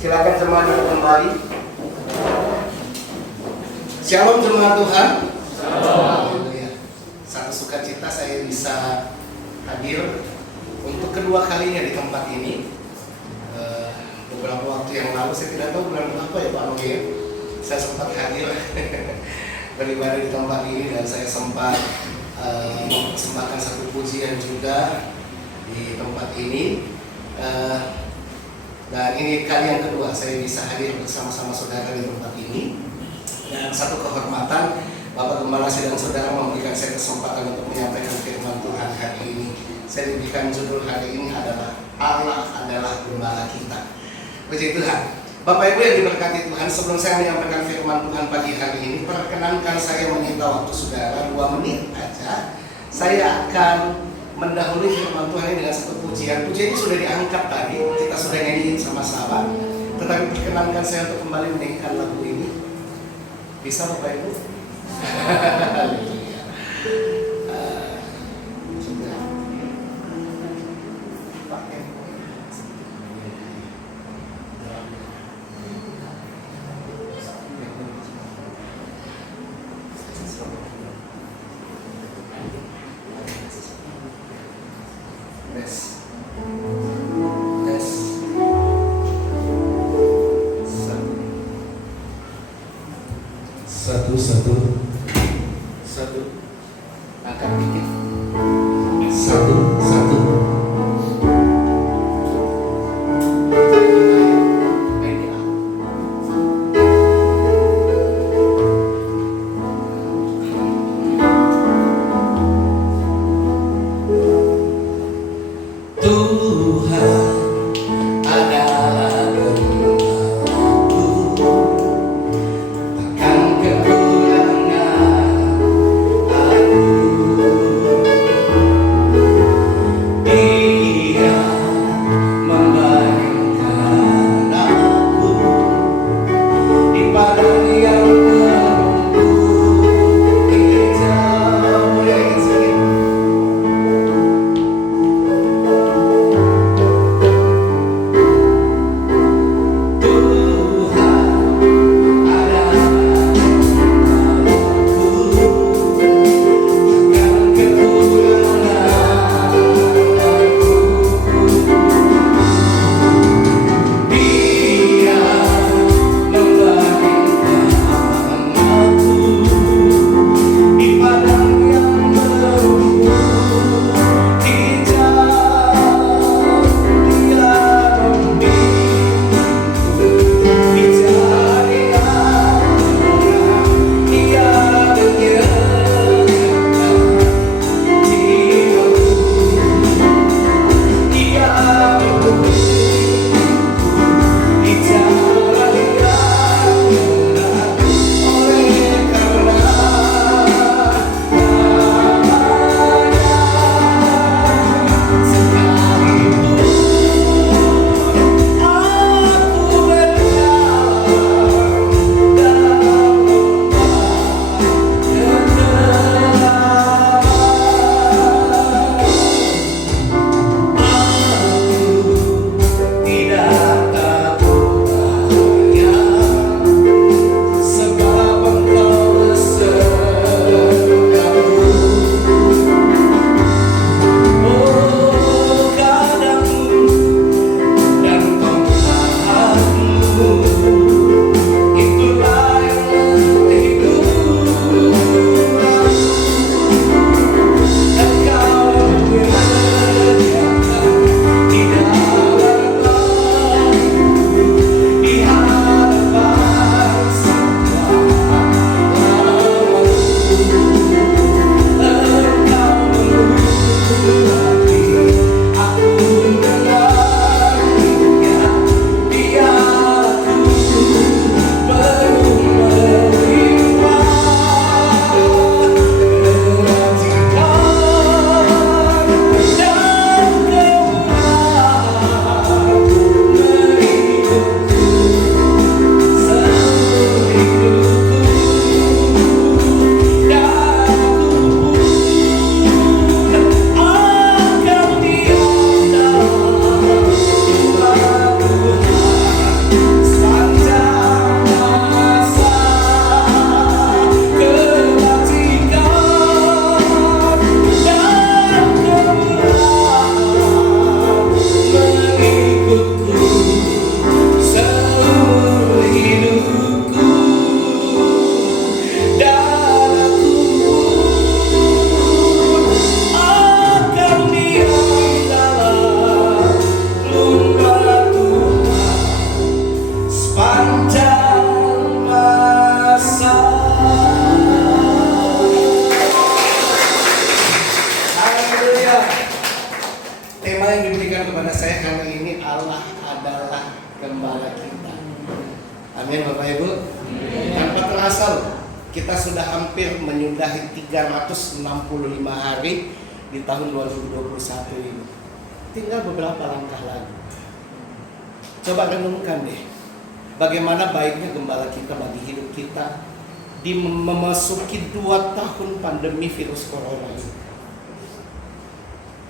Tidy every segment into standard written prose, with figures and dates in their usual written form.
Silakan jemaat duduk kembali. Shalom jemaat Tuhan. Shalom. Satu sukacita saya bisa hadir untuk kedua kalinya di tempat ini. Beberapa waktu yang lalu, saya tidak tahu bulan apa ya Pak Noge, saya sempat hadir beribadah di tempat ini dan saya sempat mempersembahkan satu pujian juga di tempat ini. Dan ini kali yang kedua saya bisa hadir bersama-sama saudara di tempat ini. Dan satu kehormatan, Bapak Gembala sedang saudara memberikan saya kesempatan untuk menyampaikan firman Tuhan hari ini. Saya diberikan judul hari ini adalah Allah adalah Gembala kita. Puji Tuhan. Bapak Ibu yang diberkati Tuhan, sebelum saya menyampaikan firman Tuhan pagi hari ini, perkenankan saya meminta waktu saudara 2 menit aja. Saya akan mendahului firman Tuhan ini dengan satu pujian. Pujian ini sudah diangkat tadi, kita sudah nyanyiin sama-sama. Tetapi perkenankan saya untuk kembali menyanyikan lagu ini. Bisa Bapak Ibu? Satu. Angkat dikit. Satu. Takkan kekurangan sepanjang masa. Haleluya. Tema yang diberikan kepada saya kali ini, Allah adalah gembala kita. Amin Bapak Ibu. Tanpa terasa kita sudah hampir menyudahi 365 hari di tahun 2021 ini. Tinggal beberapa langkah lagi. Coba renungkan deh, bagaimana baiknya gembala kita bagi hidup kita di memasuki 2 tahun pandemi virus corona ini.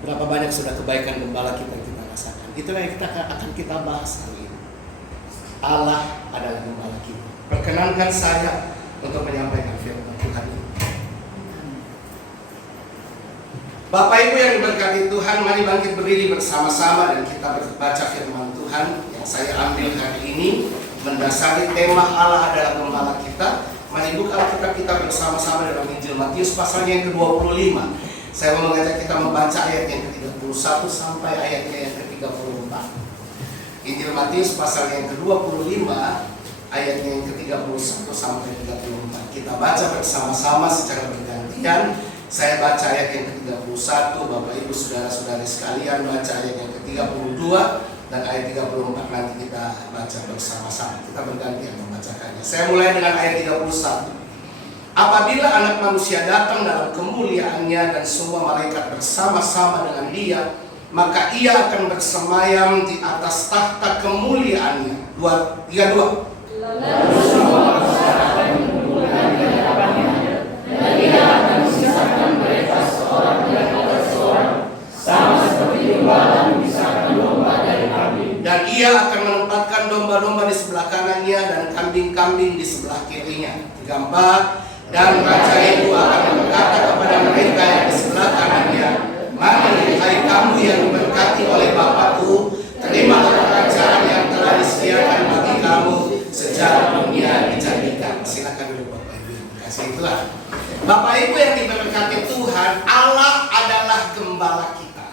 Berapa banyak sudah kebaikan gembala kita yang kita rasakan. Itulah yang akan kita bahas hari ini. Allah adalah gembala kita. Perkenankan saya untuk menyampaikan firman Tuhan ini. Bapak Ibu yang diberkati Tuhan, mari bangkit berdiri bersama-sama dan kita baca firman Tuhan yang saya ambil hari ini mendasari tema Allah adalah gembala kita. Mari buka Alkitab kita bersama-sama dalam Injil Matius pasalnya yang ke-25. Saya mau mengajak kita membaca ayat yang ke-31 sampai ayatnya yang ke-34. Injil Matius pasal yang ke-25 ayatnya yang ke-31 sampai 34. Kita baca bersama-sama secara bergantian. Saya baca ayat yang ke-31, Bapak Ibu Saudara-saudari sekalian baca ayat yang ke-32 dan ayat 34 nanti kita baca bersama-sama. Kita bergantian membacakannya. Saya mulai dengan ayat 31. Apabila Anak Manusia datang dalam kemuliaannya dan semua malaikat bersama-sama dengan Dia, maka Ia akan bersemayam di atas tahta kemuliaannya. 2:32. Lalu semua manusia akan mengumpulkannya di hadapannya, dan Ia akan memisahkan mereka seorang daripada seorang, sama seperti gembala memisahkan domba dari kambing. Dan Ia akan menempatkan domba-domba di sebelah kanannya dan kambing-kambing di sebelah kirinya. 34. Dan raja itu akan berkata kepada mereka yang di sebelah kanannya, mari hai kamu yang diberkati oleh Bapakku, terimalah kerajaan yang telah disediakan bagi kamu sejak dunia dijadikan. Silakan dulu Bapak Ibu. Kasih itulah. Bapak Ibu yang diberkati Tuhan, Allah adalah gembala kita.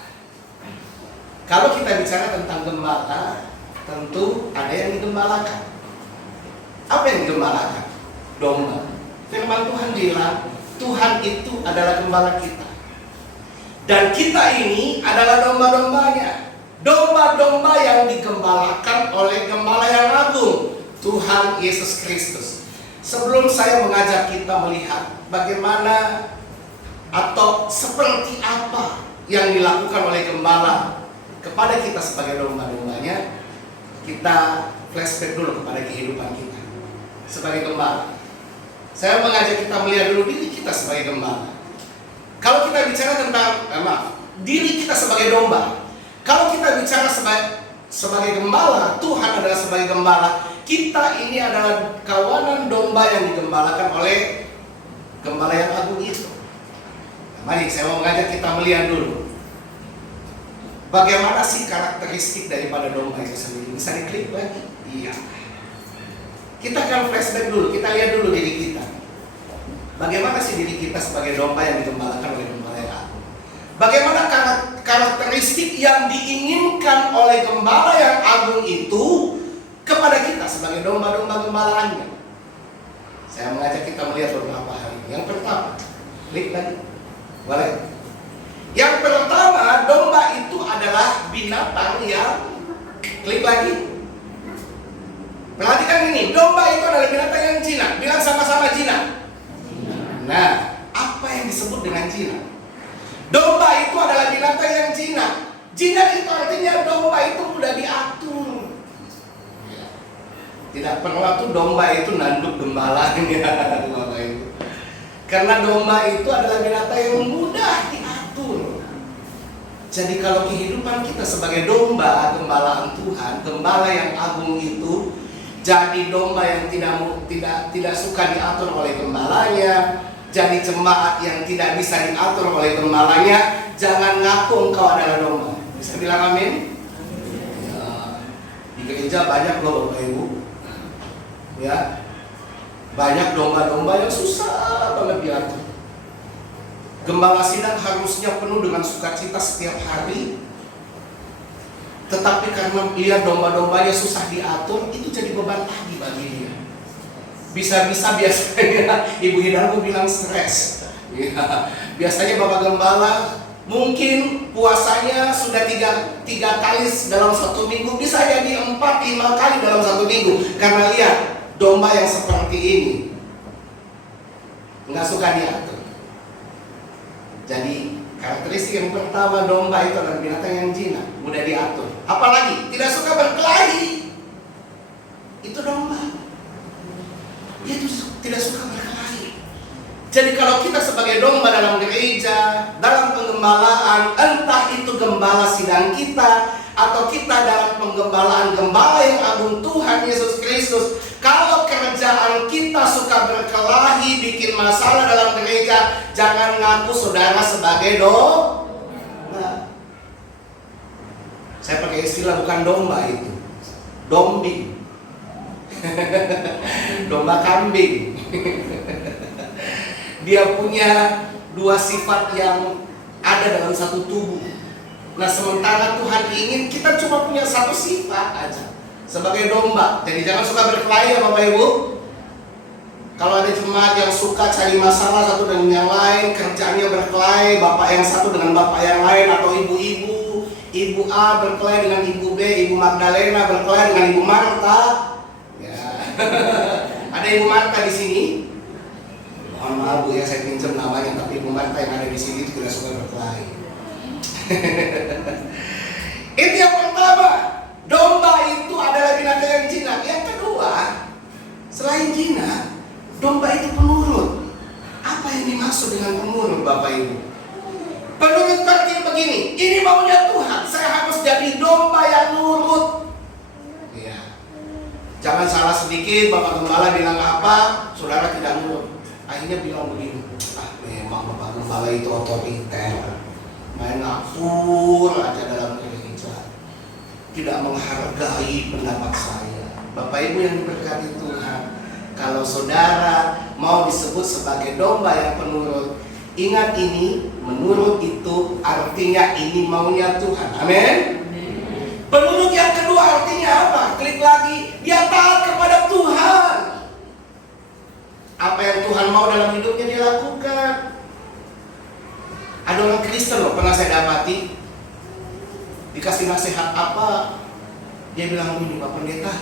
Kalau kita bicara tentang gembala, tentu ada yang digembalakan. Apa yang digembalakan? Domba. Firman Tuhan bilang, Tuhan itu adalah gembala kita. Dan kita ini adalah domba-dombanya. Domba-domba yang digembalakan oleh gembala yang agung, Tuhan Yesus Kristus. Sebelum saya mengajak kita melihat bagaimana atau seperti apa yang dilakukan oleh gembala kepada kita sebagai domba-dombanya, kita flashback dulu kepada kehidupan kita sebagai gembala. Saya mengajak kita melihat dulu diri kita sebagai gembala. Kalau kita bicara tentang diri kita sebagai domba. Kalau kita bicara sebagai gembala, Tuhan adalah sebagai gembala. Kita ini adalah kawanan domba yang digembalakan oleh gembala yang agung itu. Mari saya mau mengajak kita melihat dulu bagaimana sih karakteristik daripada domba itu sendiri. Bisa diklik lagi? Iya. Kita akan flashback dulu, kita lihat dulu diri kita. Bagaimana sih diri kita sebagai domba yang digembalakan oleh gembala yang agung? Bagaimana karakteristik yang diinginkan oleh gembala yang agung itu kepada kita sebagai domba-domba gembalaannya? Saya mengajak kita melihat beberapa hal ini. Yang pertama, klik lagi. Boleh? Yang pertama, domba itu adalah binatang yang, klik lagi. Perhatikan ini, domba itu adalah binatang yang jinak. Bilang sama-sama jinak. Nah, apa yang disebut dengan jinak? Domba itu adalah binatang yang jinak. Jinak itu artinya domba itu mudah diatur. Tidak perlu tuh domba itu nanduk gembalanya. Karena domba itu adalah binatang yang mudah diatur. Jadi kalau kehidupan kita sebagai domba, gembalaan Tuhan, gembala yang agung itu, jadi domba yang tidak suka diatur oleh gembalanya, jadi jemaat yang tidak bisa diatur oleh gembalanya, jangan ngaku engkau adalah domba. Bisa bilang amin? Ya, di gereja banyak loh Bapak Ibu. Ya, banyak domba-domba yang susah banget diatur. Gembala sidang harusnya penuh dengan sukacita setiap hari. Tetapi karena lihat domba-dombanya susah diatur, itu jadi beban lagi bagi Bisa-bisa biasanya Ibu Hidalgo bilang stres. Ya, biasanya Bapak Gembala mungkin puasanya sudah tiga kali dalam satu minggu, bisa jadi 4-5 kali dalam satu minggu. Karena lihat, domba yang seperti ini nggak suka diatur. Jadi karakteristik yang pertama, domba itu adalah binatang yang jinak, mudah diatur. Apalagi tidak suka berkelahi. Itu domba. Dia tuh tidak suka berkelahi. Jadi kalau kita sebagai domba dalam gereja, dalam penggembalaan, entah itu gembala sidang kita atau kita dalam penggembalaan gembala yang agung Tuhan Yesus Kristus, kalau kerjaan kita suka berkelahi, bikin masalah dalam gereja, jangan ngaku saudara sebagai domba. Saya pakai istilah bukan domba itu, dombing. Domba kambing. Dia punya dua sifat yang ada dalam satu tubuh. Nah, sementara Tuhan ingin kita cuma punya satu sifat aja sebagai domba. Jadi jangan suka berkelahi ya Bapak Ibu. Kalau ada jemaat yang suka cari masalah satu dengan yang lain, kerjaannya berkelahi, bapak yang satu dengan bapak yang lain, atau ibu-ibu, ibu A berkelahi dengan ibu B, ibu Magdalena berkelahi dengan ibu Marta. Ada Ibu Marta di sini. Mohon maaf Bu ya, saya pinjam namanya, tapi Ibu Marta yang ada di sini itu tidak suka berkelahi. Itu yang pertama. Domba itu adalah binatang yang jinak. Yang kedua, selain jinak, domba itu penurut. Apa yang dimaksud dengan penurut Bapak Ibu? Penurut artinya begini, ini maunya Tuhan, saya harus jadi domba yang nurut. Jangan salah sedikit, Bapak Gembala bilang apa, saudara tidak nurut. Akhirnya bilang begini, memang Bapak Gembala itu otoriter, main ngatur aja dalam gereja, tidak menghargai pendapat saya. Bapak Ibu yang diberkati Tuhan, kalau saudara mau disebut sebagai domba yang penurut, ingat ini, menurut itu artinya ini maunya Tuhan. Amin. Penurut yang kedua artinya apa? Klik lagi, dia taat kepada Tuhan. Apa yang Tuhan mau dalam hidupnya dia lakukan. Ada orang Kristen loh, pernah saya dapati, dikasih nasihat apa, dia bilang begini, Pak Pendeta,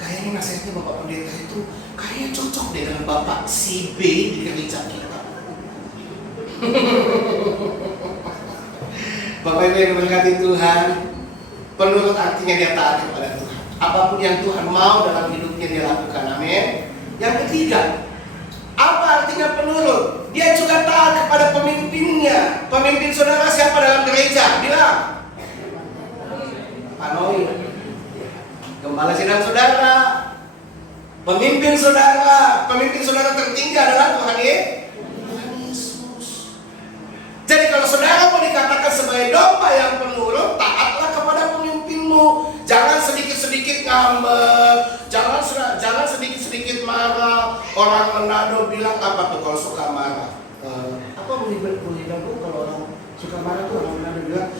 kayaknya nasihatnya Bapak Pendeta itu kayaknya cocok deh dengan Bapak si B di gereja kita. Bapak Ibu yang diberkati Tuhan, penurut artinya dia taat kepada Tuhan. Apapun yang Tuhan mau dalam hidupnya dia lakukan. Amin. Yang ketiga, apa artinya penurut? Dia juga taat kepada pemimpinnya. Pemimpin saudara siapa dalam gereja? Bilang Panoi. Gembala sidang saudara, pemimpin saudara tertinggi adalah Tuhan Yesus. Jadi kalau saudara mau dikatakan sebagai domba yang penurut, taatlah kepada pemimpinmu. Jangan sedikit-sedikit ngambek, jangan sedikit-sedikit marah. Orang Manado bilang apa tuh kalau suka marah? Apa menghibur kalau orang suka marah tuh, orang Manado bilang,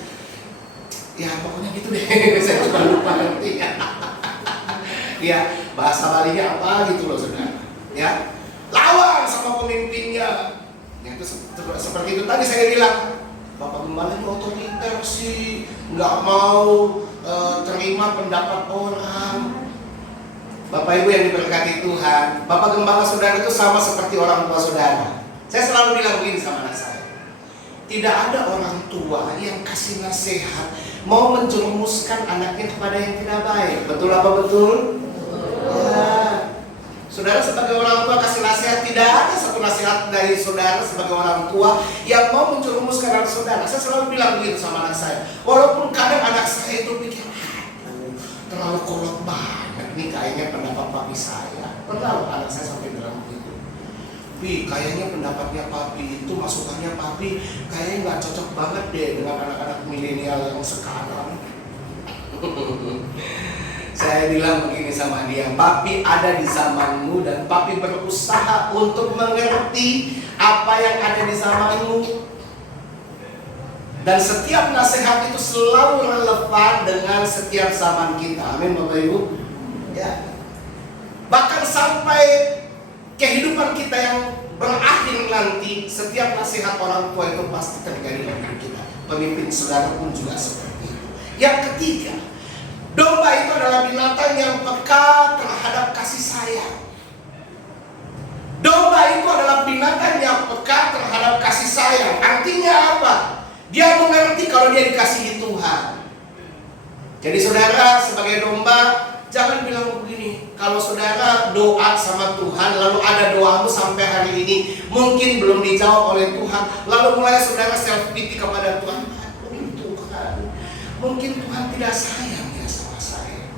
ya pokoknya gitu deh. Saya cuma lupa nanti. Ya, bahasa Balinya apa gitu loh saudara. Ya, lawan sama pemimpinnya. Itu seperti itu tadi saya bilang, Bapak Gembala ini otoriter sih, nggak mau terima pendapat orang. Bapak Ibu yang diberkati Tuhan, Bapak Gembala saudara itu sama seperti orang tua saudara. Saya selalu bilang begini sama anak saya, tidak ada orang tua yang kasih nasihat mau menjerumuskan anaknya kepada yang tidak baik. Betul apa betul? Ya. Saudara sebagai orang tua kasih nasihat, tidak ada satu nasihat dari saudara sebagai orang tua yang mau menjerumuskan anak saudara. Saya selalu bilang begitu sama anak saya. Walaupun kadang anak saya itu pikir, terlalu kolot banget nih kayaknya pendapat papi saya. Pernah loh anak saya sampai bilang begitu. Pi, kayaknya pendapatnya papi itu, masukannya papi kayaknya nggak cocok banget deh dengan anak-anak milenial yang sekarang. Saya bilang begini sama dia, papi ada di zamanmu dan papi berusaha untuk mengerti apa yang ada di zamanmu. Dan setiap nasihat itu selalu relevan dengan setiap zaman kita. Amin Bapak Ibu. Ya. Bahkan sampai kehidupan kita yang berakhir nanti, setiap nasihat orang tua itu pasti terjadi dalam hidup kita. Pemimpin saudara pun juga seperti itu. Yang ketiga, domba itu adalah binatang yang peka terhadap kasih sayang. Domba itu adalah binatang yang peka terhadap kasih sayang. Artinya apa? Dia mengerti kalau dia dikasihi Tuhan. Jadi saudara sebagai domba, jangan bilang begini, kalau saudara doa sama Tuhan, lalu ada doamu sampai hari ini mungkin belum dijawab oleh Tuhan, lalu mulai saudara self pity kepada Tuhan. Tuhan, mungkin Tuhan tidak sayang ya sama saya.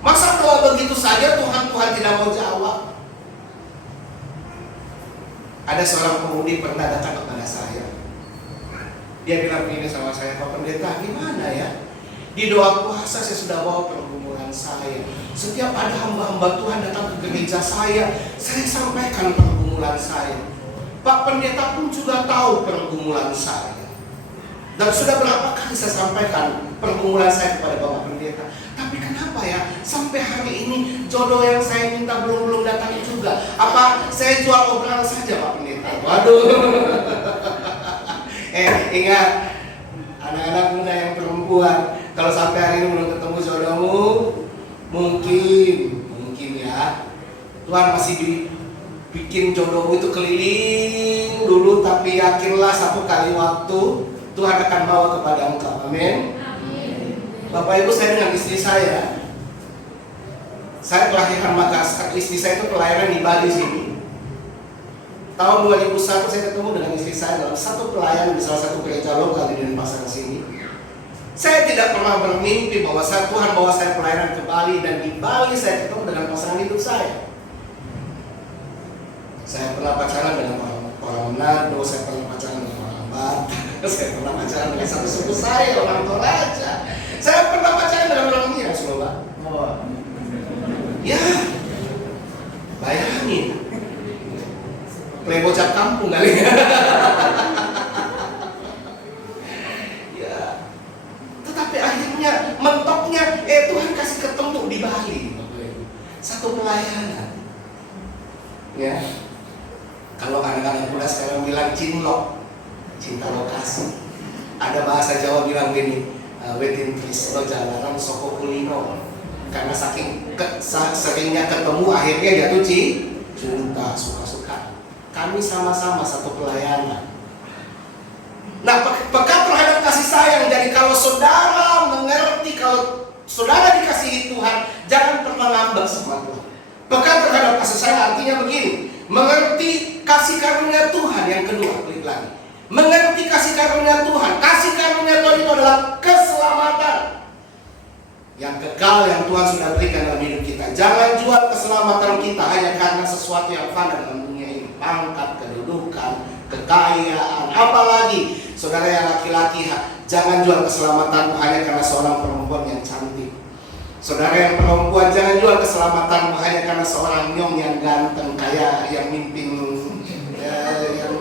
Masa doa begitu saja Tuhan tidak mau jawab? Ada seorang pemudi pernah datang kepada saya. Dia bilang begini sama saya, Pak Pendeta, gimana ya? Di doa puasa saya sudah bawa pergumulan saya. Setiap ada hamba-hamba Tuhan datang ke gereja saya sampaikan pergumulan saya. Pak Pendeta pun juga tahu pergumulan saya. Dan sudah berapa kali saya sampaikan pergumulan saya kepada Bapak Pendeta. Tapi kenapa ya sampai hari ini jodoh yang saya minta belum datang juga? Apa saya jual obrolan saja Pak Pendeta? Waduh. Ingat, anak-anak muda yang perempuan, kalau sampai hari ini belum ketemu jodohmu, mungkin ya Tuhan masih bikin jodohmu itu keliling dulu, tapi yakinlah satu kali waktu Tuhan akan bawa kepada engkau. Amin. Bapak Ibu, saya dengan istri saya kelahiran Makassar. Istri saya itu pelayanan di Bali sini. Tahun 2001 saya ketemu dengan istri saya dalam satu pelayanan di salah satu gereja lokal di Denpasar sini. Saya tidak pernah bermimpi bahwa Tuhan bawa saya pelayanan ke Bali, dan di Bali saya ketemu dengan pasangan hidup saya. Saya pernah pacaran dengan orang Manado, saya pernah pacaran dengan orang Batak, saya pernah pacaran dengan satu suku saya, orang Toraja. Saya pernah pacaran dengan orang Nias, Pak. Ya, bayangin. Play bocah kampung kali. Ya. Tetapi akhirnya mentoknya Tuhan kasih ketemu di Bali. Satu pelayanan. Ya. Kalau anak-anak muda sekarang bilang cinlok, cinta lokasi. Ada bahasa Jawa bilang gini, wetin trisno jalanan soko kulino. Karena saking seringnya ketemu akhirnya jatuh cinta, suka-suka. Kami sama-sama satu pelayanan. Nah, peka terhadap kasih sayang. Jadi kalau saudara mengerti, kalau saudara dikasihi Tuhan, jangan pernah ngambek sama Tuhan. Peka terhadap kasih sayang artinya begini, mengerti kasih karunia Tuhan. Yang kedua, klik lagi, mengerti kasih karunia Tuhan. Kasih karunia Tuhan itu adalah keselamatan yang kekal yang Tuhan sudah berikan dalam hidup kita. Jangan jual keselamatan kita hanya karena sesuatu yang fana dalam dunia ini. Pangkat, kedudukan, kekayaan, apalagi saudara yang laki-laki, jangan jual keselamatanmu hanya karena seorang perempuan yang cantik. Saudara yang perempuan, jangan jual keselamatanmu hanya karena seorang nyong yang ganteng, kaya, yang mimpin yang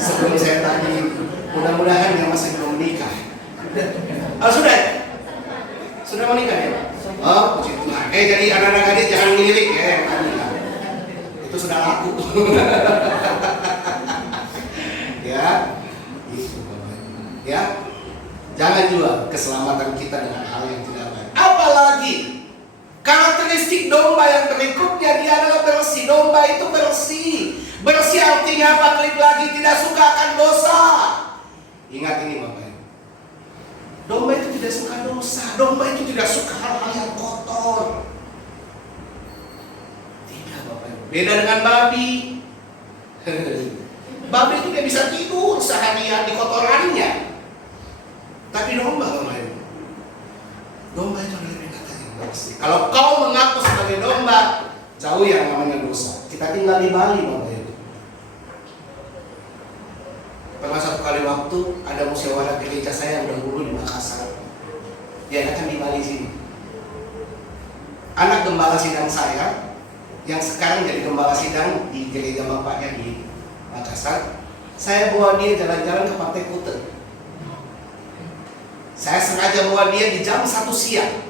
sebelum saya tadi. Mudah-mudahan yang masih belum menikah. Sudah menikah ya? Oh, puji Tuhan. Jadi anak-anak gadis jangan ngelirik ya. Itu sudah laku. Ya, itu ya. Jangan jual keselamatan kita dengan hal yang tidak baik. Apalagi karakteristik domba yang berikutnya, dia adalah bersih. Domba itu bersih. Bersih artinya apa? Klik lagi, tidak suka akan dosa. Ingat ini Bapak. Domba itu tidak suka dosa. Domba itu tidak suka hal-hal yang kotor. Tidak Bapak. Beda dengan babi. Babi itu dia bisa tidur seharian di kotorannya. Tapi domba Bapak. Domba itu adalah binatang yang bersih. Kalau kau mengaku sebagai domba, jauh yang namanya dosa. Kita tinggal di Bali Bapak. Pernah satu kali waktu ada musyawarah gereja saya yang dahulu di Makassar. Diadakan di Bali sini. Anak gembala sidang saya yang sekarang jadi gembala sidang di gereja bapaknya di Makassar, saya bawa dia jalan-jalan ke Pantai Kute. Saya sengaja bawa dia di jam 1 siang.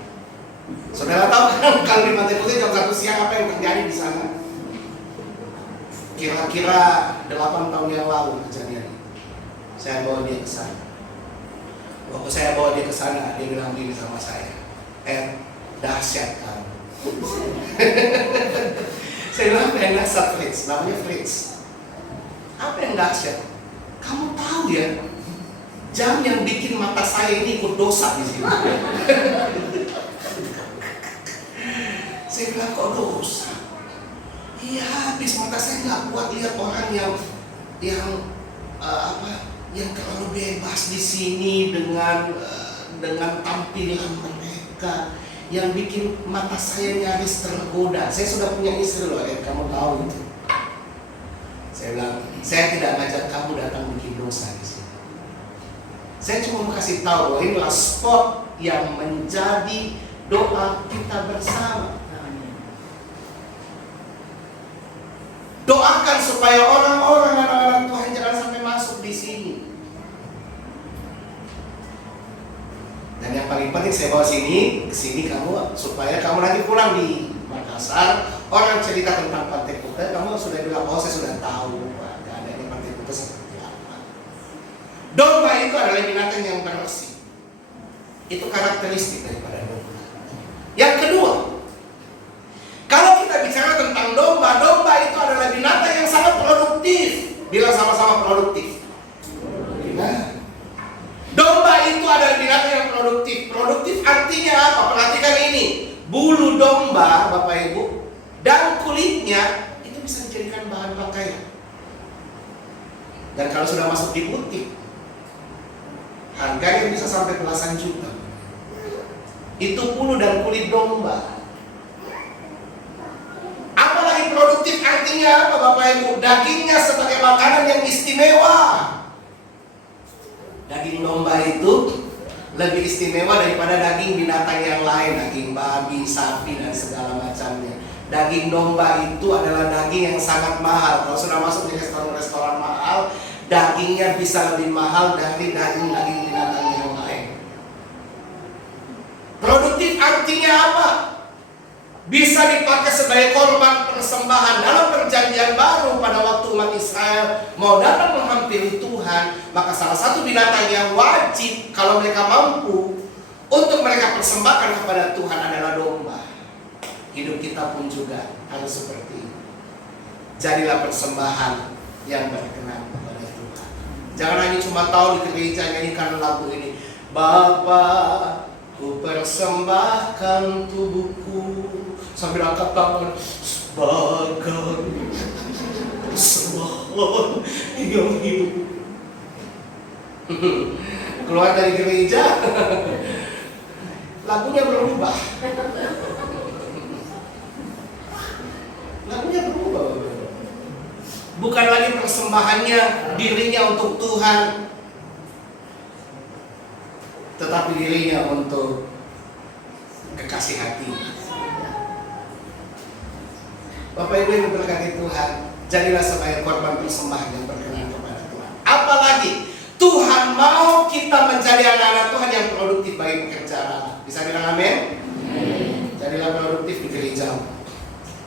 Saudara tahu kan kalau di Pantai Kute jam 1 siang apa yang terjadi di sana? Kira-kira 8 tahun yang lalu kejadian ini. Saya bawa dia ke sana. Waktu saya bawa dia ke sana, dia bilang gini sama saya, dahsyat kamu. Saya bilang, apa yang dahsyat Fritz? Namanya Fritz. Apa yang dahsyat? Kamu tahu ya, jam yang bikin mata saya ini ikut dosa di sini. Saya bilang, kok dosa? Iya, habis mata saya nggak kuat lihat orang yang yang terlalu bebas di sini dengan tampilan mereka yang bikin mata saya nyaris tergoda. Saya sudah punya istri loh, kamu tahu itu. Saya bilang, saya tidak ngajak kamu datang bikin dosa di sini. Saya cuma mau kasih tahu bahwa inilah spot yang menjadi doa kita bersama. Doakan supaya orang-orang anak-anak Tuhan jangan sampai masuk di sini. Dan yang paling penting saya bawa ke sini kamu supaya kamu nanti pulang di Makassar, orang cerita tentang Pantai Kuta, kamu sudah bilang, oh saya sudah tahu keadaannya Pantai Kuta seperti apa. Domba itu adalah binatang yang bersih. Itu karakteristik daripada domba. Yang kedua, kalau kita bicara tentang domba, domba itu adalah binatang yang sangat produktif. Bilang sama-sama produktif. Nah, domba itu adalah binatang yang produktif. Produktif artinya apa? Perhatikan ini. Bulu domba, Bapak Ibu, dan kulitnya itu bisa dijadikan bahan pakaian. Dan kalau sudah masuk di butik, harganya bisa sampai belasan juta. Itu bulu dan kulit domba. Apalagi produktif artinya apa, Bapak Ibu? Dagingnya sebagai makanan yang istimewa. Daging domba itu lebih istimewa daripada daging binatang yang lain, daging babi, sapi, dan segala macamnya. Daging domba itu adalah daging yang sangat mahal. Kalau sudah masuk di restoran-restoran mahal, dagingnya bisa lebih mahal dari daging-daging binatang yang lain. Produktif artinya apa? Bisa dipakai sebagai korban persembahan. Dalam perjanjian baru pada waktu umat Israel mau datang menghampiri Tuhan, maka salah satu binatang yang wajib kalau mereka mampu untuk mereka persembahkan kepada Tuhan adalah domba. Hidup kita pun juga harus seperti itu. Jadilah persembahan yang berkenan kepada Tuhan. Jangan hanya cuma tahu di gereja nyanyikan lagu ini, Bapa, ku persembahkan tubuhku, sambil angkat tangan sebagai persembahan yang hidup. Keluar dari gereja, lagunya berubah. Lagunya berubah. Bukan lagi persembahannya dirinya untuk Tuhan, tetapi dirinya untuk kekasih hati. Bapak Ibu yang diberkati Tuhan, jadilah sebagai korban persembahan yang berkenan kepada Tuhan. Apalagi Tuhan mau kita menjadi anak-anak Tuhan yang produktif bagi pekerjaan Allah. Bisa bilang amin? Jadilah produktif di gereja.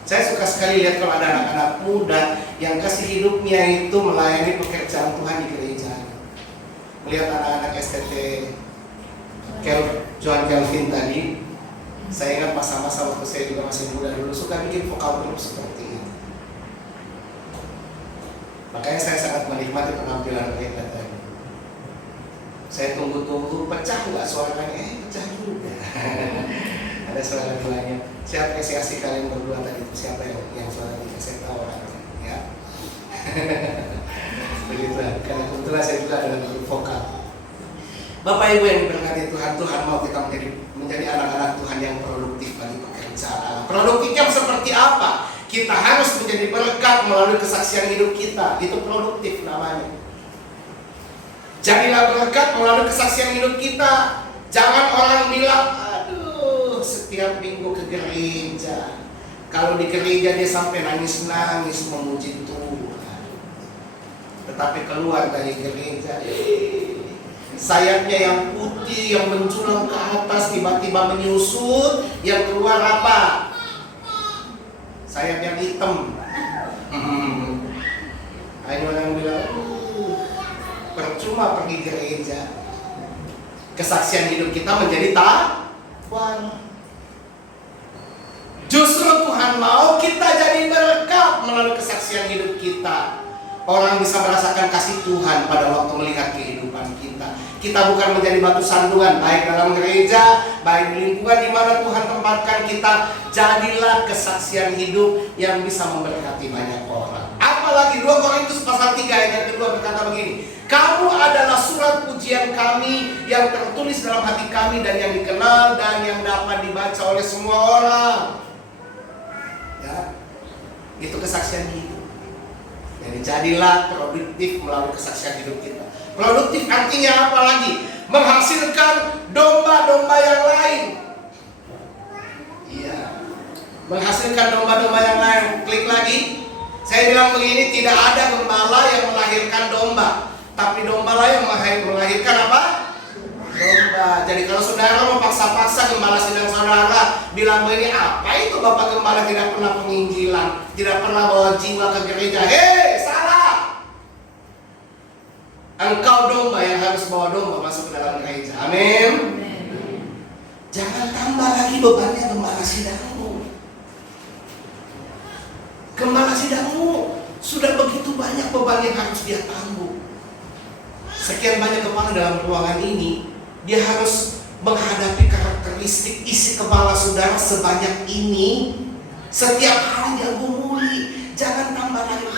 Saya suka sekali lihat kalau ada anak-anak muda yang kasih hidupnya itu melayani pekerjaan Tuhan di gereja. Melihat anak-anak STT Johan Kelvin tadi, saya ingat masa-masa waktu saya juga masih muda dulu suka bikin vokal grup seperti itu. Makanya saya sangat menikmati penampilan mereka tadi. Saya tunggu-tunggu pecah nggak suaranya, pecah juga. Ada suara duanya. Saya apresiasi kalian berdua tadi itu, siapa yang suara tiga, saya tahu orangnya, ya. Begitu, karena kebetulan saya juga adalah grup vokal. Bapak Ibu yang diberkati Tuhan, Tuhan mau kita menjadi anak-anak Tuhan yang produktif bagi pekerjaan. Produktifnya seperti apa? Kita harus menjadi berkat melalui kesaksian hidup kita. Itu produktif namanya. Jadilah berkat melalui kesaksian hidup kita. Jangan orang bilang, aduh, setiap minggu ke gereja. Kalau di gereja dia sampai nangis-nangis memuji Tuhan. Tetapi keluar dari gereja, sayapnya yang putih yang menjulang ke atas tiba-tiba menyusut, yang keluar apa? Sayap yang hitam. Makanya orang bilang, percuma pergi gereja. Kesaksian hidup kita menjadi tawar. Justru Tuhan mau kita jadi berkat melalui kesaksian hidup kita. Orang bisa merasakan kasih Tuhan pada waktu melihat kehidupan kita. Kita bukan menjadi batu sandungan, baik dalam gereja, baik di lingkungan di mana Tuhan tempatkan kita. Jadilah kesaksian hidup yang bisa memberkati banyak orang. Apalagi 2 Korintus pasal 3 ayat yang kedua berkata begini, kamu adalah surat pujian kami yang tertulis dalam hati kami dan yang dikenal dan yang dapat dibaca oleh semua orang. Ya, itu kesaksian hidup. Jadi jadilah produktif melalui kesaksian hidup kita. Produktif artinya apa lagi? Menghasilkan domba-domba yang lain. Iya, menghasilkan domba-domba yang lain. Klik lagi. Saya bilang begini, tidak ada gembala yang melahirkan domba, tapi domba lah yang melahirkan apa? Domba. Jadi kalau saudara mau paksa-paksa gembala sidang saudara bilang begini, apa itu Bapak Gembala tidak pernah penginjilan, tidak pernah bawa jiwa ke gereja? Hei, salah. Engkau domba yang harus bawa domba masuk ke dalam gereja. Amin. Jangan tambah lagi bebannya gembala sidangmu. Gembala sidangmu sudah begitu banyak beban yang harus dia tanggung. Sekian banyak kepala dalam ruangan ini, dia harus menghadapi karakteristik isi kepala saudara sebanyak ini. Setiap hari dia gumuli. Jangan tambah lagi.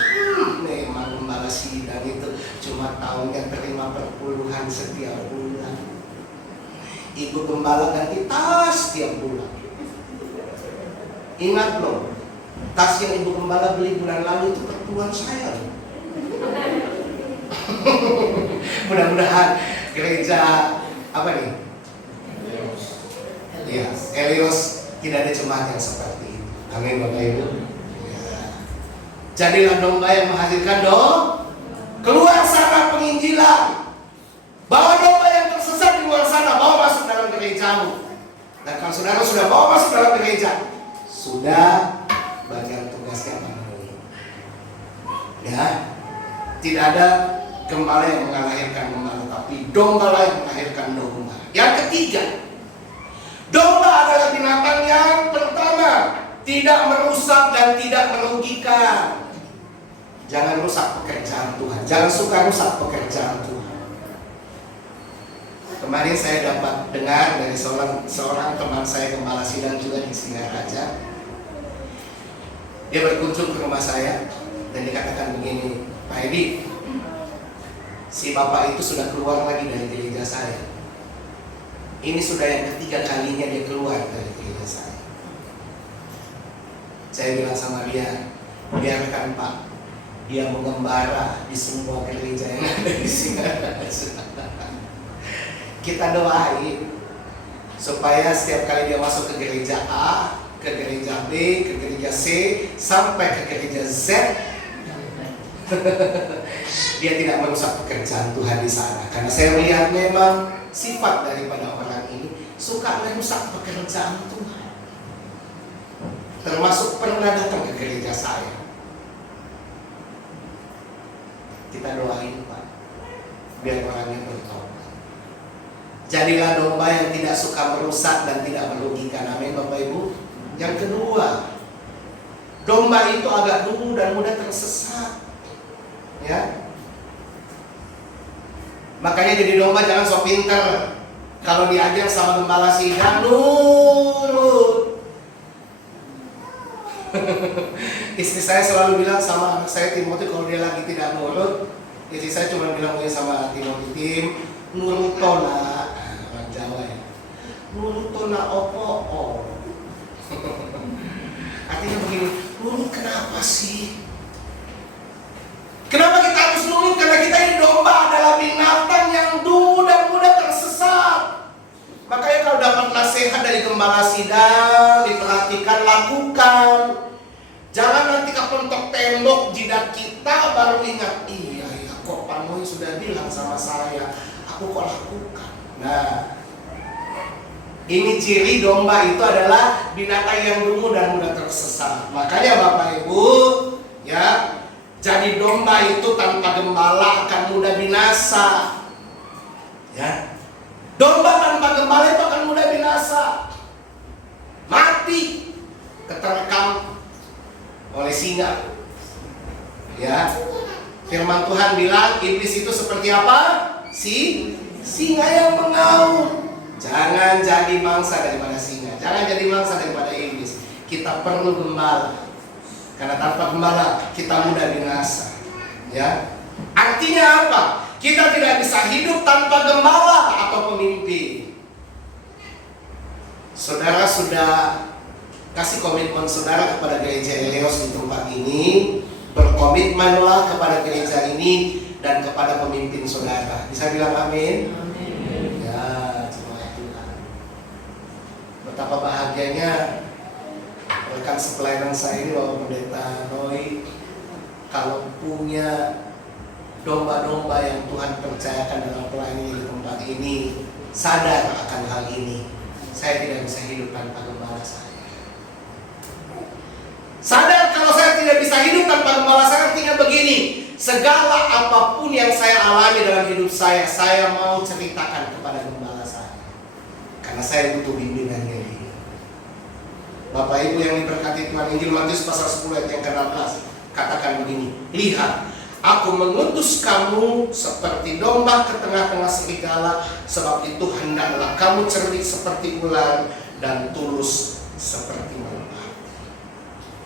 Memang gembala sidang itu cuma tahunnya terima perpuluhan setiap bulan. Ibu gembala ganti tas setiap bulan. Ingat loh, tas yang ibu gembala beli bulan lalu itu perpuluhan saya loh. Mudah-mudahan gereja apa nih? Elios tidak ada jemaat yang seperti itu. Amin Bapak Ibu. Ya. Jadilah domba yang menghasilkan keluar sana penginjilan. Bawa domba yang tersesat di luar sana, bawa masuk dalam gerejamu. Dan kalau saudara sudah bawa masuk dalam gereja, sudah bagian tugasnya memenuhi. Ya, tidak ada gembala yang melahirkan gembala, tapi domba yang melahirkan domba. Yang ketiga, domba adalah binatang yang pertama tidak merusak dan tidak merugikan. Jangan rusak pekerjaan Tuhan. Jangan suka rusak pekerjaan Tuhan. Kemarin saya dapat dengar dari seorang teman saya gembala sidang juga di Singaraja. Dia berkunjung ke rumah saya dan dikatakan begini, Pak Edi, si bapak itu sudah keluar lagi dari gereja saya. Ini sudah yang ketiga kalinya dia keluar dari gereja saya. Saya bilang sama dia, biarkan Pak, dia mengembara di semua gereja yang ada di Singaraja. Kita doain supaya setiap kali dia masuk ke gereja A, ke gereja B, ke gereja C, sampai ke gereja Z, dia tidak merusak pekerjaan Tuhan di sana. Karena saya melihat memang sifat daripada orang ini suka merusak pekerjaan Tuhan. Termasuk pernah datang ke gereja saya. Kita doain Pak, biar orangnya bertobat. Jadilah domba yang tidak suka merusak dan tidak merugikan. Amin Bapak Ibu. Yang kedua, domba itu agak dulu dan mudah tersesat. Ya. Makanya jadi domba jangan sok pinter. Kalau diajar sama gembala sidang, nurut. Istri saya selalu bilang sama anak saya Timothy, kalau dia lagi tidak nurut, istri saya cuma bilang sama Timothy, Tim, nurut tona. Orang Jawa ya, nurut tona opo. Artinya begini, nurut kenapa sih? Kenapa kita harus nurut? Karena kita ini domba adalah binatang yang dulu dan mudah tersesat. Makanya kalau dapat nasihat dari gembala sidang, diperhatikan, lakukan. Jangan nanti kepentok tembok jidat kita baru ingat, iya kok Pak Moy sudah bilang sama saya, aku kok lakukan. Nah, ini ciri domba itu adalah binatang yang dungu dan mudah tersesat. Makanya Bapak Ibu, ya, Jadi domba itu tanpa gembala akan mudah binasa. Ya. Domba tanpa gembala itu akan mudah binasa. Mati keterkam oleh singa. Ya. Firman Tuhan bilang iblis itu seperti apa? Singa yang mengaum. Jangan jadi mangsa daripada singa. Jangan jadi mangsa daripada iblis. Kita perlu gembala. Karena tanpa gembala kita mudah binasa. Ya. Artinya apa? Kita tidak bisa hidup tanpa gembala atau pemimpin. Saudara sudah kasih komitmen saudara kepada gereja Eleos di tempat ini. Berkomitmenlah kepada gereja ini dan kepada pemimpin saudara. Bisa bilang amin? Amin. Ya, cuma Tuhan. Betapa bahagianya rekan sepelayanan saya ini, Bapak Pendeta Roy, kalau punya domba-domba yang Tuhan percayakan dalam pelayanan di tempat ini, sadar akan hal ini. Saya tidak bisa hidup tanpa gembala saya. Sadar kalau saya tidak bisa hidup tanpa gembala saya, artinya begini, segala apapun yang saya alami dalam hidup saya mau ceritakan kepada gembala saya. Karena saya butuh bimbingan dari dia. Bapak Ibu yang diberkati Tuhan, Injil Matius pasal 10 ayat yang ke-16 katakan begini, lihat, aku mengutus kamu seperti domba ke tengah-tengah serigala, sebab itu hendaklah kamu cerdik seperti ular dan tulus seperti merpati.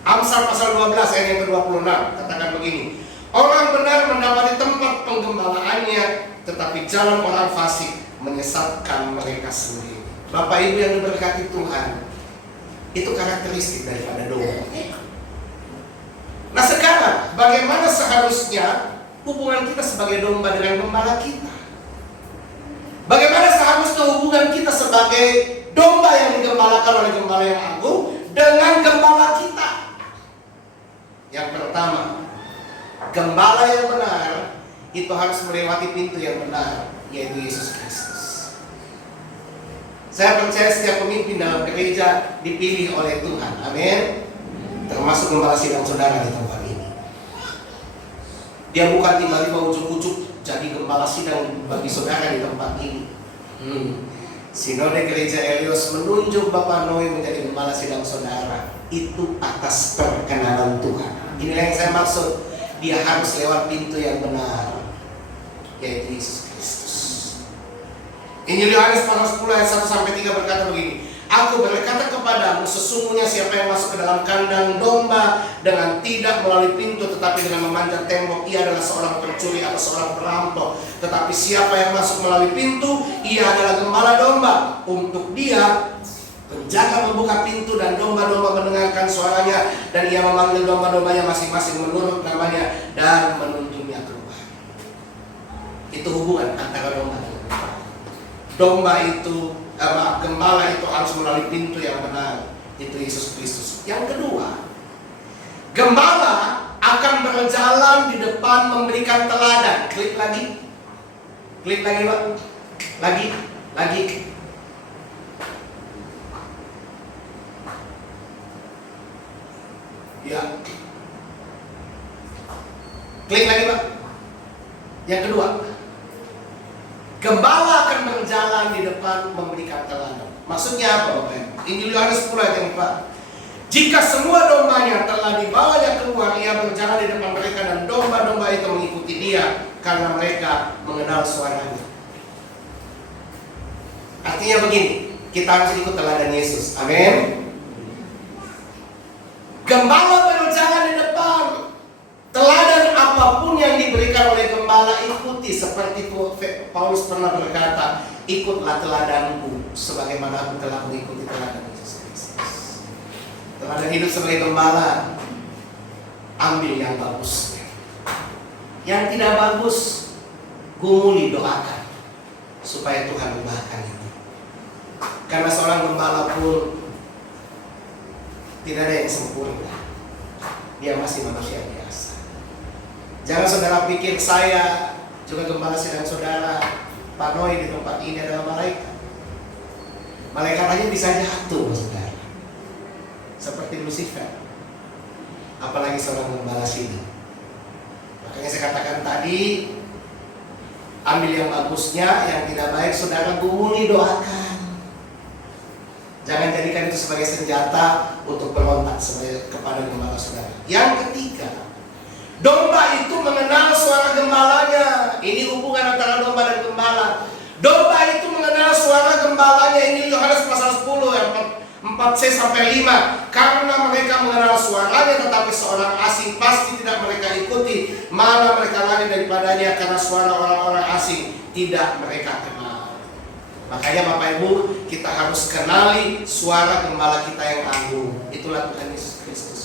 Amsal pasal 12 ayat yang ke-26 katakan begini, orang benar mendapati tempat penggembalaannya, tetapi jalan orang fasik menyesatkan mereka sendiri. Bapak Ibu yang diberkati Tuhan, itu karakteristik daripada domba. Nah sekarang, bagaimana seharusnya hubungan kita sebagai domba dengan gembala kita? Bagaimana seharusnya hubungan kita sebagai domba yang digembalakan oleh gembala yang agung dengan gembala kita? Yang pertama, gembala yang benar itu harus melewati pintu yang benar, yaitu Yesus Kristus. Saya percaya setiap pemimpin dalam gereja dipilih oleh Tuhan. Amin. Termasuk gembala sidang saudara di tempat ini. Dia bukan tiba-tiba ujuk-ujuk jadi gembala sidang bagi saudara di tempat ini. Sinode Gereja Eleos menunjuk Bapak Noe menjadi gembala sidang saudara. Itu atas perkenanan Tuhan. Inilah yang saya maksud. Dia harus lewat pintu yang benar, yaitu Yesus Kristus. Injil Yohanes pasal 10 ayat 1-3 berkata begini, aku berkata kepadamu, sesungguhnya siapa yang masuk ke dalam kandang domba dengan tidak melalui pintu tetapi dengan memanjat tembok, ia adalah seorang pencuri atau seorang perampok. Tetapi siapa yang masuk melalui pintu, ia adalah gembala domba. Untuk dia penjaga membuka pintu dan domba-domba mendengarkan suaranya, dan ia memanggil domba-dombanya masing-masing menurut namanya dan menuntunnya keluar. Itu hubungan antara domba dan gembala. Domba itu, gembala itu harus melalui pintu yang benar, itu Yesus Kristus. Yang kedua, gembala akan berjalan di depan memberikan teladan. Klik lagi Pak. Lagi. Ya. Klik lagi Pak. Yang kedua, gembala akan berjalan di depan memberikan teladan. Maksudnya apa Bapak? Injil Yohanes 10 ayat yang 4. Jika semua dombanya telah dibawanya keluar, ia berjalan di depan mereka dan domba-domba itu mengikuti dia karena mereka mengenal suaranya. Artinya begini, kita harus ikut teladan Yesus. Amin. Gembala berjalan di depan. Teladan apapun yang diberikan oleh gembala ikuti, seperti Paulus pernah berkata, ikutlah teladanku sebagaimana aku telah mengikuti teladan Yesus Kristus. Teladan hidup sebagai gembala, ambil yang bagus. Yang tidak bagus, gumuli, doakan supaya Tuhan ubahkan itu. Karena seorang gembala pun tidak ada yang sempurna. Dia masih manusia biasa. Jangan saudara pikir saya juga gembala sidang saudara Pak Noe di tempat ini adalah malaikat. Malaikat aja bisa jatuh saudara, seperti Lucifer. Apalagi seorang gembala sidang. Makanya saya katakan tadi, ambil yang bagusnya, yang tidak baik saudara gumuli, doakan. Jangan jadikan itu sebagai senjata untuk berontak kepada gembala saudara. Yang ketiga, domba itu mengenal suara gembalanya. Ini hubungan antara domba dan gembala. Domba itu mengenal suara gembalanya. Ini Yohanes pasal 10 yang 4c sampai 5. Karena mereka mengenal suaranya, tetapi seorang asing pasti tidak mereka ikuti. Malah mereka lari daripadanya, karena suara orang-orang asing tidak mereka kenal. Makanya Bapak Ibu, kita harus kenali suara gembala kita yang agung. Itulah Tuhan Yesus Kristus.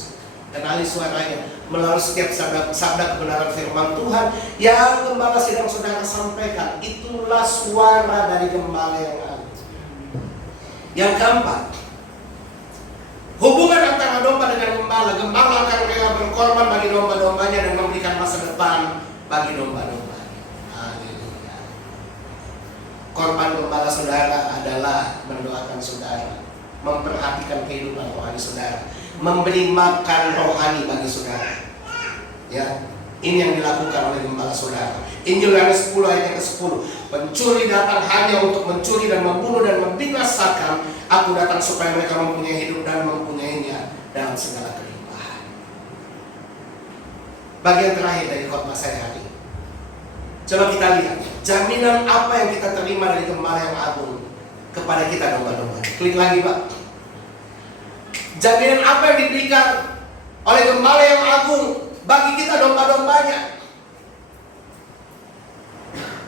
Kenali suaranya melalui setiap sabda kebenaran firman Tuhan yang gembala sedang saudara sampaikan. Itulah suara dari gembala yang agung. Yang keempat, hubungan antara domba dengan gembala. Gembala akan rela berkorban bagi domba-dombanya dan memberikan masa depan bagi domba-dombanya. Haleluya. Korban gembala saudara adalah mendoakan saudara, memperhatikan kehidupan rohani saudara, memberi makan rohani bagi saudara. Ya, ini yang dilakukan oleh gembala saudara. Injil Yohanes 10 ayat ke-10. Pencuri datang hanya untuk mencuri dan membunuh dan membinasakan. Aku datang supaya mereka mempunyai hidup dan mempunyainya dalam segala kelimpahan. Bagian terakhir dari khotbah saya hari ini. Coba kita lihat jaminan apa yang kita terima dari gembala yang agung kepada kita domba-domba. Klik lagi Pak. Jaminan apa yang diberikan oleh gembala yang agung bagi kita domba-dombanya.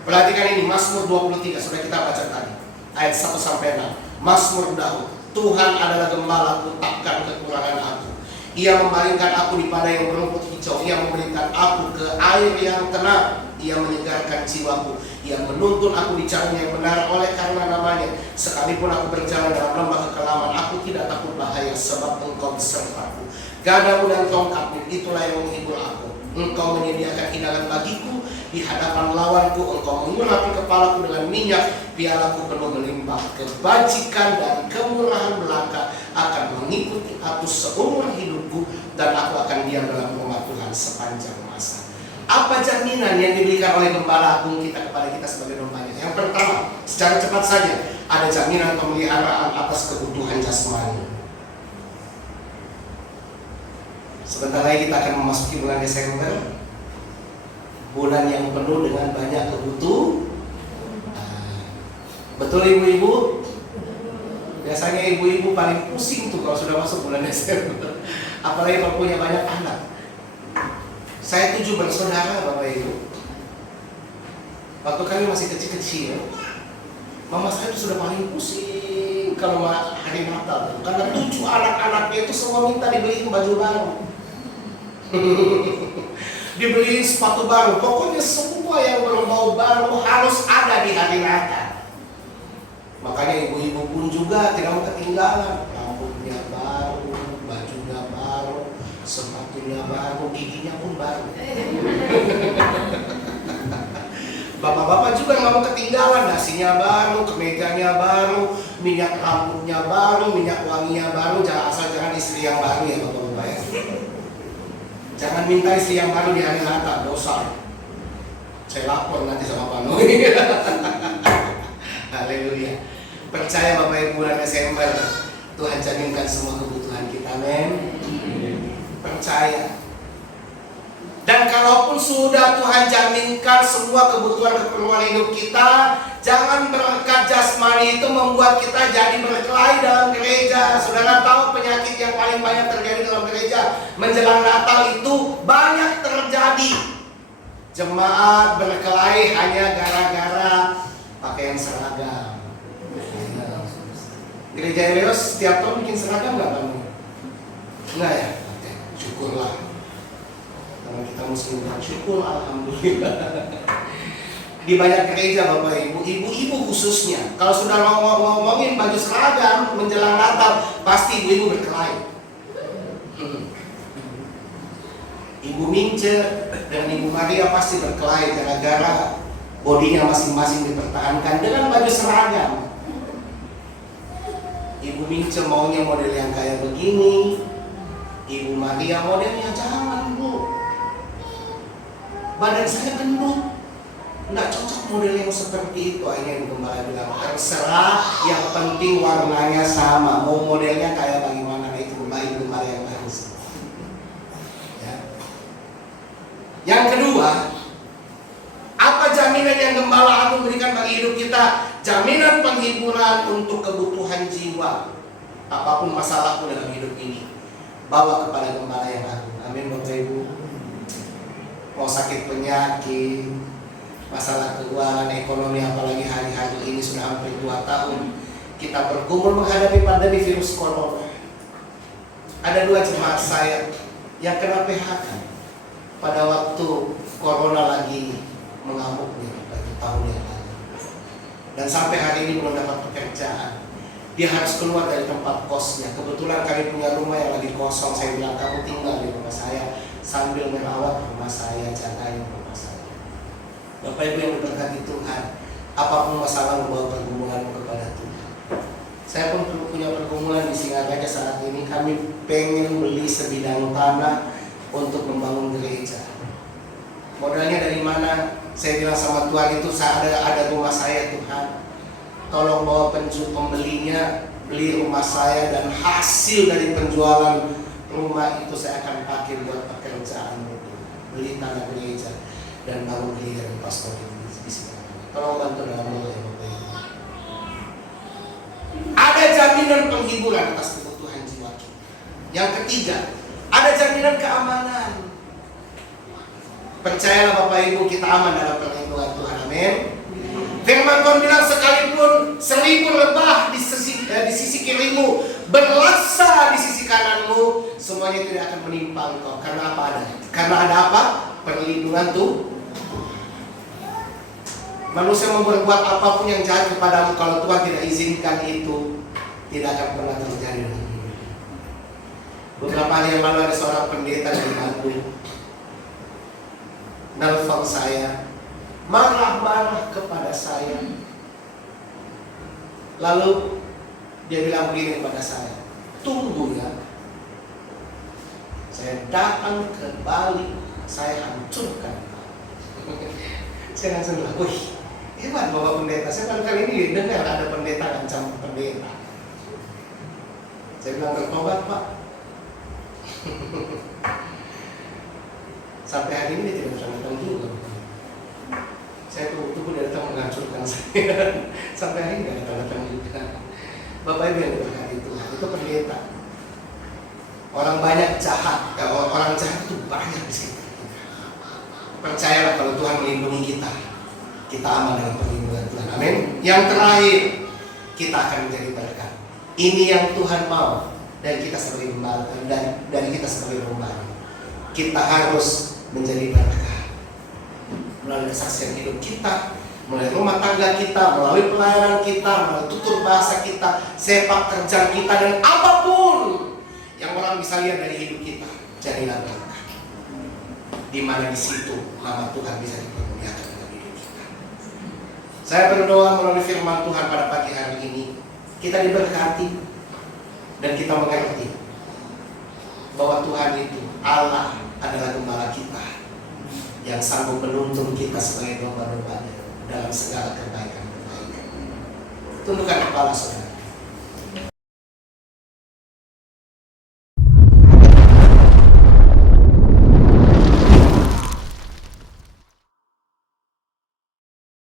Perhatikan ini, Mazmur 23, sudah kita baca tadi, ayat 1 sampai 6. Mazmur Daud. Tuhan adalah gembalaku, takkan kekurangan aku. Ia memalingkan aku di padang yang berumput hijau. Ia memberikan aku ke air yang tenang. Ia menyegarkan jiwaku. Ia menuntun aku di jalan yang benar oleh karena namanya. Sekalipun aku berjalan dalam lembah kekelaman, aku tidak takut bahaya, sebab Engkau besertaku. Gadamu dan tongkatmu, itulah yang menghibur aku. Engkau menyediakan hidangan bagiku di hadapan lawanku. Engkau mengurapi kepalaku dengan minyak, pialaku penuh melimpah. Kebajikan dan kemurahan belaka akan mengikuti aku seumur hidupku, dan aku akan diam dalam rumah Tuhan sepanjang masa. Apa jaminan yang diberikan oleh gembala agung kita kepada kita sebagai dombanya? Yang pertama, secara cepat saja, ada jaminan pemeliharaan atas kebutuhan jasmani. Sebentar lagi kita akan memasuki bulan Desember, bulan yang penuh dengan banyak kebutuhan. Betul ibu-ibu? Biasanya ibu-ibu paling pusing tuh kalau sudah masuk bulan Desember. Apalagi kalau punya banyak anak. Saya 7 bersaudara Bapak Ibu. Waktu kami masih kecil-kecil, mama saya itu sudah paling pusing kalau hari Natal. Karena 7 anak-anaknya itu semua minta dibeliin baju baru. Dibeliin sepatu baru. Pokoknya semua yang berbau baru harus ada di hari Natal. Makanya ibu-ibu pun juga tidak mau ketinggalan. Rambutnya baru, bajunya baru, sepatunya baru, giginya pun baru. Bapak-bapak juga nggak mau ketinggalan. Nasinya baru, kemejanya baru, minyak rambutnya baru, minyak wanginya baru. Asal jangan istri yang baru ya bapak-bapak ya. Jangan minta istri yang baru di hari Natal, dosa. Saya lapor nanti sama Pak Noi. Haleluya. Percaya Bapak Ibu, bulan Desember Tuhan jaminkan semua kebutuhan kita, men. Percaya. Dan kalaupun sudah Tuhan jaminkan semua kebutuhan keperluan hidup kita, jangan berkat jasmani itu membuat kita jadi berkelahi dalam gereja. Saudara tahu penyakit yang paling banyak terjadi dalam gereja menjelang Natal itu banyak terjadi. Jemaat berkelahi hanya gara-gara pakaian seragam. Gereja Eleos setiap tahun bikin seragam nggak kamu? Enggak ya? Oke, syukurlah. Karena kita muslim bersyukur, alhamdulillah. Di banyak gereja Bapak Ibu, ibu-ibu khususnya, kalau sudah ngomongin baju seragam menjelang Natal, pasti ibu-ibu berkelahi. Ibu Mince dan Ibu Maria pasti berkelahi gara-gara bodinya masing-masing dipertahankan dengan baju seragam. Ibu Mince maunya model yang kayak begini, Ibu Maria modelnya jangan Bu. badan saya gendut, nggak cocok model yang seperti itu. Akhirnya gembala bilang, terserah, yang penting warnanya sama, mau modelnya kayak bagaimana. Nah, itu gembala yang bagus. Ya. Yang kedua, apa jaminan yang Gembala Agung berikan bagi hidup kita? Jaminan penghiburan untuk kebutuhan jiwa. Apapun masalahmu dalam hidup ini, bawa kepada Gembala yang Agung. Amin, Bapak Ibu. Mau sakit penyakit, masalah keuangan, ekonomi, apalagi hari-hari ini sudah hampir 2 tahun kita bergumul menghadapi pandemi virus corona. Ada 2 jemaat saya yang kena PHK pada waktu corona lagi mengamuknya pada tahun yang lalu, dan sampai hari ini belum dapat pekerjaan. Dia harus keluar dari tempat kosnya. Kebetulan kami punya rumah yang lagi kosong. Saya bilang, kamu tinggal di rumah saya sambil merawat rumah saya, jagain rumah saya. Bapak Ibu yang diberkati Tuhan, apapun masalah, membawa pergumulanmu kepada Tuhan. Saya pun punya pergumulan di Singaraja saat ini. Kami pengen beli sebidang tanah untuk membangun gereja. Modalnya dari mana? Saya bilang sama Tuhan, itu ada rumah saya, Tuhan. Tolong bawa pembelinya, beli rumah saya, dan hasil dari penjualan rumah itu saya akan pakai buat pekerjaan itu. Beli tanah gereja dan bangun gereja dan pastor di sini. Tolong bantu dalam hal ini. Ada jaminan penghiburan atas kebutuhan jiwa kita. Yang ketiga, ada jaminan keamanan. Percayalah Bapak Ibu, kita aman dalam perlindungan Tuhan. Amin. Firman Tuhan bilang, sekalipun 1000 lebah di sisi kirimu, berlaksa di sisi kananmu, semuanya tidak akan menimpa engkau. Karena apa? Karena ada apa? Perlindungan tuh. Manusia mau berbuat apapun yang jahat kepadamu, kalau Tuhan tidak izinkan itu, tidak akan pernah terjadi. Beberapa hari yang lalu ada seorang pendeta dari Bandung nelfon saya, marah-marah kepada saya. Lalu dia bilang begini kepada saya, tunggu ya, saya datang ke Bali, saya hancurkan. Saya langsung bilang, wih, hebat Bapak Pendeta. Saya baru kali ini dengar ada pendeta ngancam pendeta. Saya bilang, bertobat Pak. Sampai hari ini dia tidak datang juga. Saya tunggu dia datang menghancurkan saya. Sampai hari ini tidak datang juga. Bapak Ibu yang diberkati Tuhan, itu pendeta. Orang banyak jahat, orang jahat itu banyak di sini. Percayalah, kalau Tuhan melindungi kita, kita aman dengan perlindungan Tuhan. Amin. Yang terakhir, kita akan menjadi berkat. Ini yang Tuhan mau dari kita sebagai gembala, dari kita sebagai gembala. Kita harus menjadi berkat melalui kesaksian hidup kita, melalui rumah tangga kita, melalui pelayanan kita, melalui tutur bahasa kita, sepak terjang kita, dan apapun yang orang bisa lihat dari hidup kita. Jadilah berkat, di mana di situ nama Tuhan bisa dipermuliakan dalam hidup kita. Saya berdoa melalui firman Tuhan pada pagi hari ini, kita diberkati dan kita mengerti bahwa Tuhan itu, Allah adalah gembala kita yang sanggup menuntun kita sebagai domba-dombanya dalam segala kebaikan-kebaikan. Tundukkan kepala saudara.